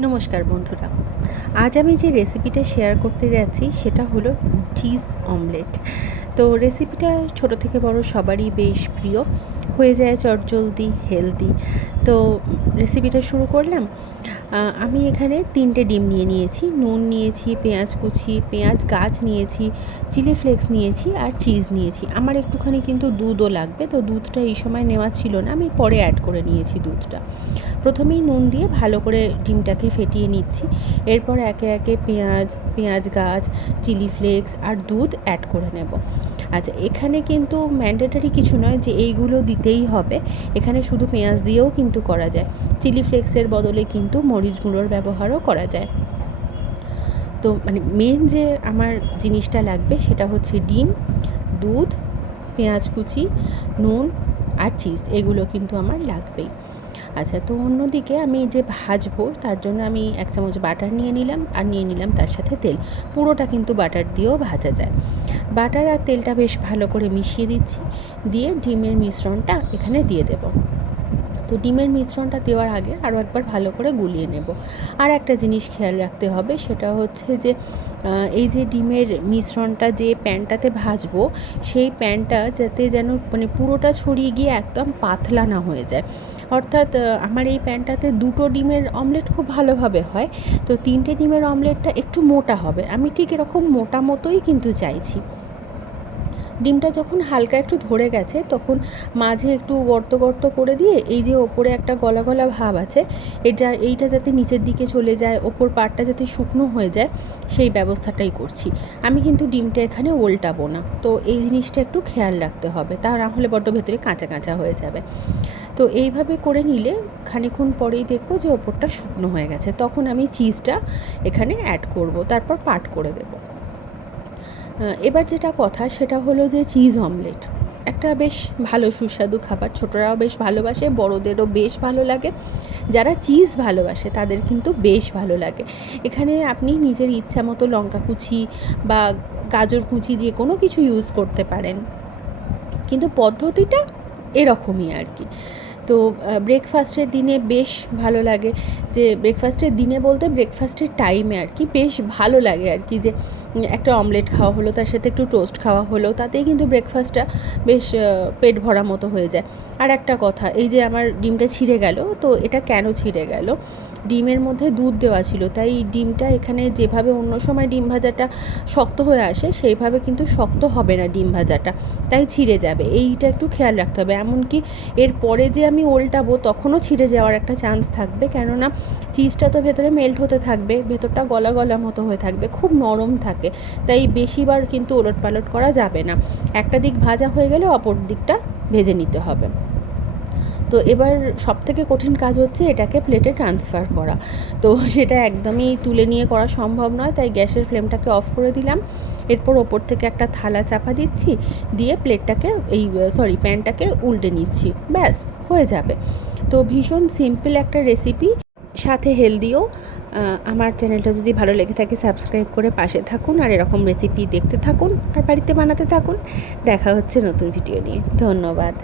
নমস্কার বন্ধুরা, আজ আমি যে রেসিপিটা শেয়ার করতে যাচ্ছি সেটা হলো চিজ অমলেট। তো রেসিপিটা ছোট থেকে বড় সবারই বেশ প্রিয়, হয়ে যায় চটজলদি, হেলদি। তো রেসিপিটা শুরু করলাম। আমি এখানে 3টে ডিম নিয়েছি, নুন নিয়েছি, পেঁয়াজ কুচি, পেঁয়াজ গাছ নিয়েছি, চিলি ফ্লেক্স নিয়েছি আর চিজ নিয়েছি। আমার একটুখানি কিন্তু দুধও লাগবে, তো দুধটা এই সময় নেওয়া ছিল না, আমি পরে অ্যাড করে নিয়েছি দুধটা। প্রথমেই নুন দিয়ে ভালো করে ডিমটাকে ফেটিয়ে নিচ্ছি। এরপর একে একে পেঁয়াজ গাছ, চিলি ফ্লেক্স আর দুধ অ্যাড করে নেব। আচ্ছা, এখানে কিন্তু ম্যান্ডেটরি কিছু নয় যে এইগুলো দিতেই হবে, এখানে শুধু পেঁয়াজ দিয়েও কিন্তু করা যায়। চিলি ফ্লেক্সের বদলে কিন্তু মরিচ গুঁড়োর ব্যবহারও করা যায়। তো মানে মেন যে আমার জিনিসটা লাগবে সেটা হচ্ছে ডিম, দুধ, পেঁয়াজ কুচি, নুন আর চিজ, এগুলো কিন্তু আমার লাগবেই। আচ্ছা, তো অন্যদিকে আমি যে ভাজবো তার জন্য আমি 1 চামচ বাটার নিয়ে নিলাম আর নিয়ে নিলাম তার সাথে তেল। পুরোটা কিন্তু বাটার দিয়েও ভাজা যায়। বাটার আর তেলটা বেশ ভালো করে মিশিয়ে দিচ্ছি, দিয়ে ডিমের মিশ্রণটা এখানে দিয়ে দেবো। তো ডিমের মিশ্রণটা দেওয়ার আগে আরও একবার ভালো করে গুলিয়ে নেব। আর একটা জিনিস খেয়াল রাখতে হবে, সেটা হচ্ছে যে এই যে ডিমের মিশ্রণটা যে প্যানটাতে ভাজবো সেই প্যানটা যাতে যেন মানে পুরোটা ছড়িয়ে গিয়ে একদম পাতলা না হয়ে যায়। অর্থাৎ আমার এই প্যানটাতে 2টো ডিমের অমলেট খুব ভালোভাবে হয়, তো 3টে ডিমের অমলেটটা একটু মোটা হবে। আমি ঠিক এরকম মোটা মতোই কিন্তু চাইছি। ডিমটা যখন হালকা একটু ধরে গেছে তখন মাঝে একটু গর্ত গর্ত করে দিয়ে এই যে ওপরে একটা গলা গলা ভাব আছে, এইটা যাতে নিচের দিকে চলে যায়, ওপর পাটটা যাতে শুকনো হয়ে যায়, সেই ব্যবস্থাটাই করছি। আমি কিন্তু ডিমটা এখানে উল্টাবো না, তো এই জিনিসটা একটু খেয়াল রাখতে হবে, তা না হলে বড্ড ভেতরে কাঁচা কাঁচা হয়ে যাবে। তো এইভাবে করে নিলে খানিকক্ষণ পরেই দেখবো যে ওপরটা শুকনো হয়ে গেছে, তখন আমি চিজটা এখানে অ্যাড করব, তারপর পাট করে দেবো। এবার যেটা কথা সেটা হলো যে চিজ অমলেট একটা বেশ ভালো সুস্বাদু খাবার, ছোটরাও বেশ ভালোবাসে, বড়োদেরও বেশ ভালো লাগে। যারা চিজ ভালোবাসে তাদের কিন্তু বেশ ভালো লাগে। এখানে আপনি নিজের ইচ্ছা মতো লঙ্কা কুচি বা গাজর কুচি যে কোনো কিছু ইউজ করতে পারেন, কিন্তু পদ্ধতিটা এরকমই আর কি। তো ব্রেকফাস্টের দিনে বেশ ভালো লাগে, যে ব্রেকফাস্টের দিনে বলতে ব্রেকফাস্টের টাইমে আর কি বেশ ভালো লাগে আর কি, যে একটা অমলেট খাওয়া হলো, তার সাথে একটু টোস্ট খাওয়া হলো, তাতেই কিন্তু ব্রেকফাস্টটা বেশ পেট ভরা মতো হয়ে যায়। আর একটা কথা, এই যে আমার ডিমটা ছিঁড়ে গেল, তো এটা কেন ছিঁড়ে গেল, ডিমের মধ্যে দুধ দেওয়া ছিল, তাই ডিমটা এখানে যেভাবে অন্য সময় ডিম ভাজাটা শক্ত হয়ে আসে সেইভাবে কিন্তু শক্ত হবে না ডিম ভাজাটা, তাই ছিঁড়ে যাবে, এইটা একটু খেয়াল রাখতে হবে। এমনকি এরপরে যে আমি উল্টাবো তখনও ছিঁড়ে যাওয়ার একটা চান্স থাকবে, কেননা চিজটা তো ভেতরে মেল্ট হতে থাকবে, ভেতরটা গলা গলা মতো হয়ে থাকবে, খুব নরম থাকে, তাই বেশিবার কিন্তু ওলট পালট করা যাবে না। একটা দিক ভাজা হয়ে গেলে অপর দিকটা ভেজে নিতে হবে। তো এবার সবথেকে কঠিন কাজ হচ্ছে এটাকে প্লেটে ট্রান্সফার করা, তো সেটা একদমই তুলে নিয়ে করা সম্ভব নয়, তাই গ্যাসের ফ্লেমটাকে অফ করে দিলাম। এরপর ওপর থেকে একটা থালা চাপা দিচ্ছি, দিয়ে প্লেটটাকে প্যানটাকে উল্টে নিচ্ছি, ব্যাস হয়ে যাবে। তো ভীষণ সিম্পল একটা রেসিপি, সাথে হেলদিও। আমার চ্যানেলটা যদি ভালো লেগে থাকে সাবস্ক্রাইব করে পাশে থাকুন, আর এরকম রেসিপি দেখতে থাকুন আর বাড়িতে বানাতে থাকুন। দেখা হচ্ছে নতুন ভিডিও নিয়ে। ধন্যবাদ।